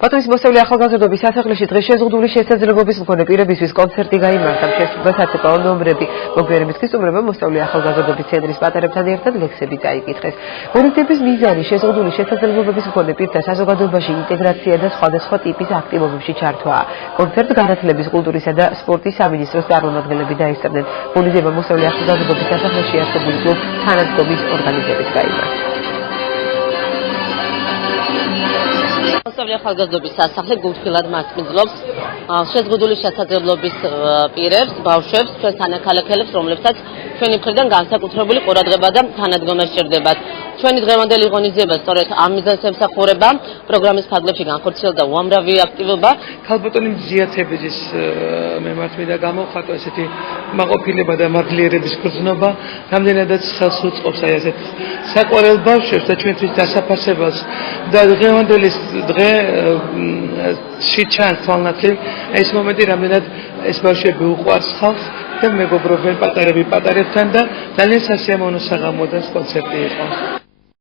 ბათუმის მოსწავლე ახალგაზრდობის სასახლეში დღეს შეზღუდული შესაძლებლობის მქონე პირებისთვის კონცერტი გაიმართა. შესრულდა საცეკვაო ნომრები. მოგვიანებით კი სტუმრებმა მოსწავლე ახალგაზრდობის ცენტრის პატარებთან ერთად ლექსები წაიკითხეს. მონაცემების მიზანი შეზღუდული შესაძლებლობების მქონე პირთა საზოგადოებაში ინტეგრაცია და სხვადასხვა ტიპის აქტივობებში ჩართვაა. კონცერტ განათლების, კულტურისა და სპორტის სამინისტროს წარმომადგენლები დაესწრნენ. მონიზება მოსწავლე ახალგაზრდობის სასახლეში არსებული კლუბ თანადგომის ორგანიზებით გაიმართა. მოსწავლე ახალგაზრდობის სასახლე გულთბილად მასპინძლობს შეზღუდული შესაძლებლობის პირებს, ბავშვებს, ჩვენ თანაქალაქელებს, რომლებსაც ჩვენი მხრიდან განსაკუთრებული ყურადღება და თანადგომა სჭირდებათ. ჩვენი დღევანდელი ღონისძიება სწორედ ამ მიზანს ემსახურება. პროგრამის ფარგლებში განხორციელდა უამრავი აქტივობა. ქალბატონი მზიათებეძის მიმართ მინდა გამოხატო ესეთი მაყოფილება და მაგლიერების გრძნობა, რამდენადაც ხელს უწყობს აი ასეთ საყვარელ ბავშვებს და ჩვენთვის დასაფასებელს და დღევანდელი დღეში ჩანს თვალნათლივ ეს მომენტი, რამდენად ეს ბავშვები უყვარს ხალხს და მეგობრობენ პატარებთან და ძალიან სასიამოვნო საღამო და კონცერტი იყო.